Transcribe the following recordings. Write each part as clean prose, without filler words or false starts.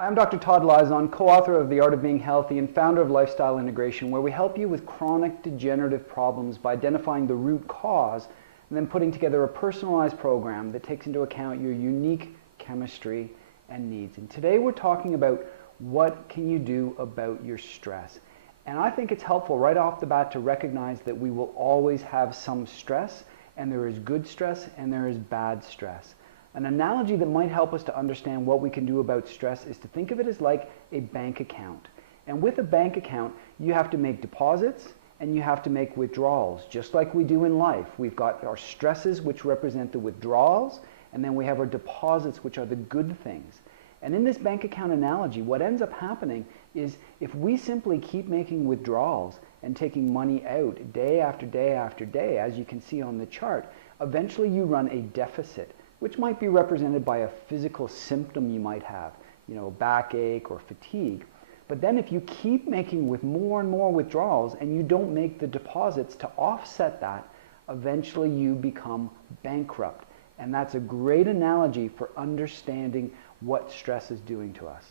Hi, I'm Dr. Todd Lizon, co-author of The Art of Being Healthy and founder of Lifestyle Integration, where we help you with chronic degenerative problems by identifying the root cause and then putting together a personalized program that takes into account your unique chemistry and needs. And today we're talking about what can you do about your stress. And I think it's helpful right off the bat to recognize that we will always have some stress, and there is good stress and there is bad stress. An analogy that might help us to understand what we can do about stress is to think of it as like a bank account. And with a bank account, you have to make deposits and you have to make withdrawals, just like we do in life. We've got our stresses, which represent the withdrawals, and then we have our deposits, which are the good things. And in this bank account analogy, what ends up happening is if we simply keep making withdrawals and taking money out day after day after day, as you can see on the chart, eventually you run a deficit, which might be represented by a physical symptom you might have, backache or fatigue. But then if you keep making with more and more withdrawals and you don't make the deposits to offset that, eventually you become bankrupt. And that's a great analogy for understanding what stress is doing to us.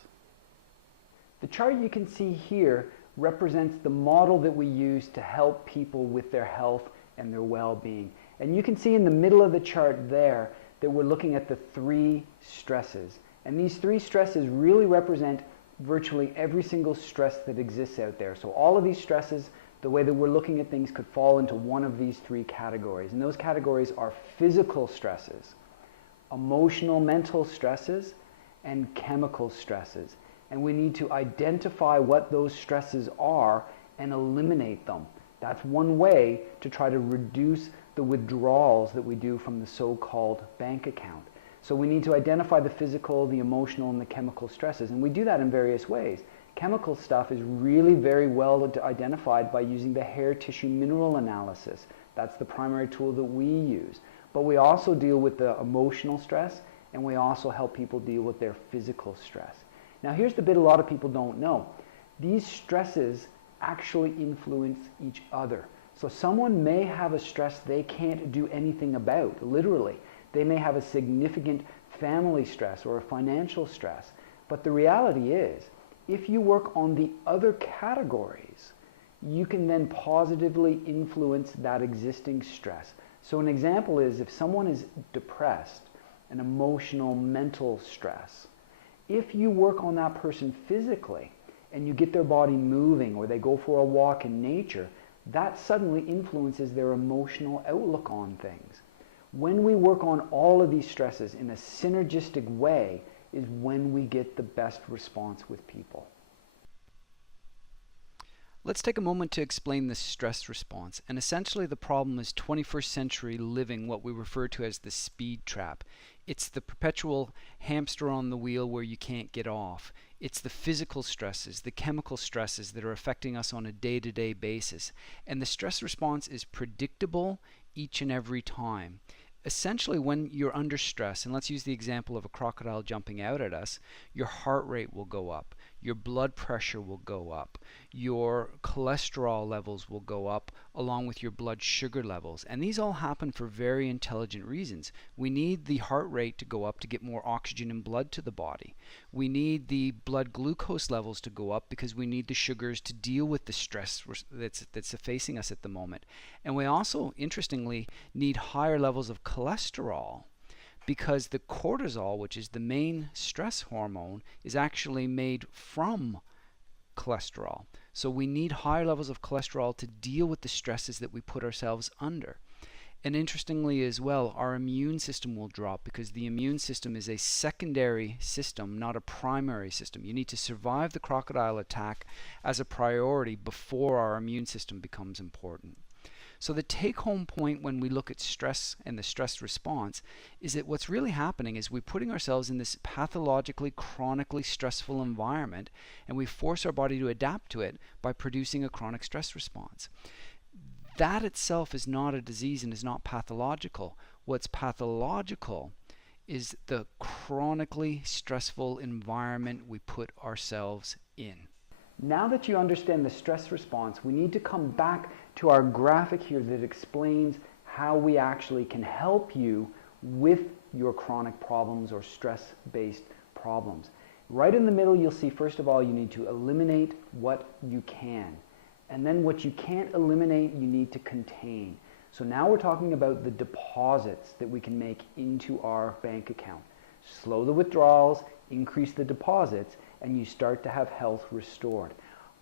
The chart you can see here represents the model that we use to help people with their health and their well-being. And you can see in the middle of the chart there that we're looking at the three stresses. And these three stresses really represent virtually every single stress that exists out there. So all of these stresses, the way that we're looking at things, could fall into one of these three categories. And those categories are physical stresses, emotional, mental stresses, and chemical stresses. And we need to identify what those stresses are and eliminate them. That's one way to try to reduce the withdrawals that we do from the so-called bank account. So we need to identify the physical, the emotional, and the chemical stresses. And we do that in various ways. Chemical stuff is really very well identified by using the hair tissue mineral analysis. That's the primary tool that we use. But we also deal with the emotional stress, and we also help people deal with their physical stress. Now here's the bit a lot of people don't know. These stresses actually influence each other. So someone may have a stress they can't do anything about, literally. They may have a significant family stress or a financial stress. But the reality is, if you work on the other categories, you can then positively influence that existing stress. So an example is if someone is depressed, an emotional, mental stress, if you work on that person physically and you get their body moving or they go for a walk in nature, that suddenly influences their emotional outlook on things. When we work on all of these stresses in a synergistic way is when we get the best response with people. Let's take a moment to explain this stress response. And essentially the problem is 21st century living, what we refer to as the speed trap. It's the perpetual hamster on the wheel where you can't get off. It's the physical stresses, the chemical stresses that are affecting us on a day-to-day basis. And the stress response is predictable each and every time. Essentially, when you're under stress, and let's use the example of a crocodile jumping out at us, your heart rate will go up, your blood pressure will go up, your cholesterol levels will go up, along with your blood sugar levels. And these all happen for very intelligent reasons. We need the heart rate to go up to get more oxygen and blood to the body. We need the blood glucose levels to go up because we need the sugars to deal with the stress that's facing us at the moment. And we also, interestingly, need higher levels of cholesterol because the cortisol, which is the main stress hormone, is actually made from cholesterol. So we need higher levels of cholesterol to deal with the stresses that we put ourselves under. And interestingly as well, our immune system will drop because the immune system is a secondary system, not a primary system. You need to survive the crocodile attack as a priority before our immune system becomes important. So the take-home point when we look at stress and the stress response is that what's really happening is we're putting ourselves in this pathologically, chronically stressful environment, and we force our body to adapt to it by producing a chronic stress response. That itself is not a disease and is not pathological. What's pathological is the chronically stressful environment we put ourselves in. Now that you understand the stress response, we need to come back to our graphic here that explains how we actually can help you with your chronic problems or stress-based problems. Right in the middle, you'll see, first of all, you need to eliminate what you can. And then what you can't eliminate, you need to contain. So now we're talking about the deposits that we can make into our bank account. Slow the withdrawals, increase the deposits, and you start to have health restored.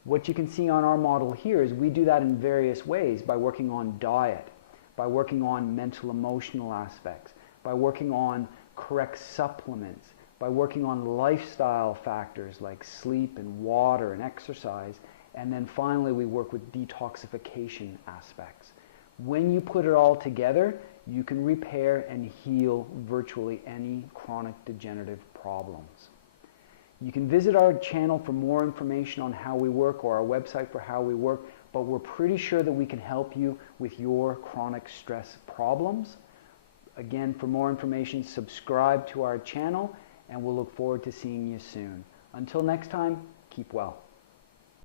What you can see on our model here is we do that in various ways, by working on diet, by working on mental emotional aspects, by working on correct supplements, by working on lifestyle factors like sleep and water and exercise, and then finally we work with detoxification aspects. When you put it all together, you can repair and heal virtually any chronic degenerative problems. You can visit our channel for more information on how we work, or our website for how we work, but we're pretty sure that we can help you with your chronic stress problems. Again, for more information, subscribe to our channel, and we'll look forward to seeing you soon. Until next time, keep well.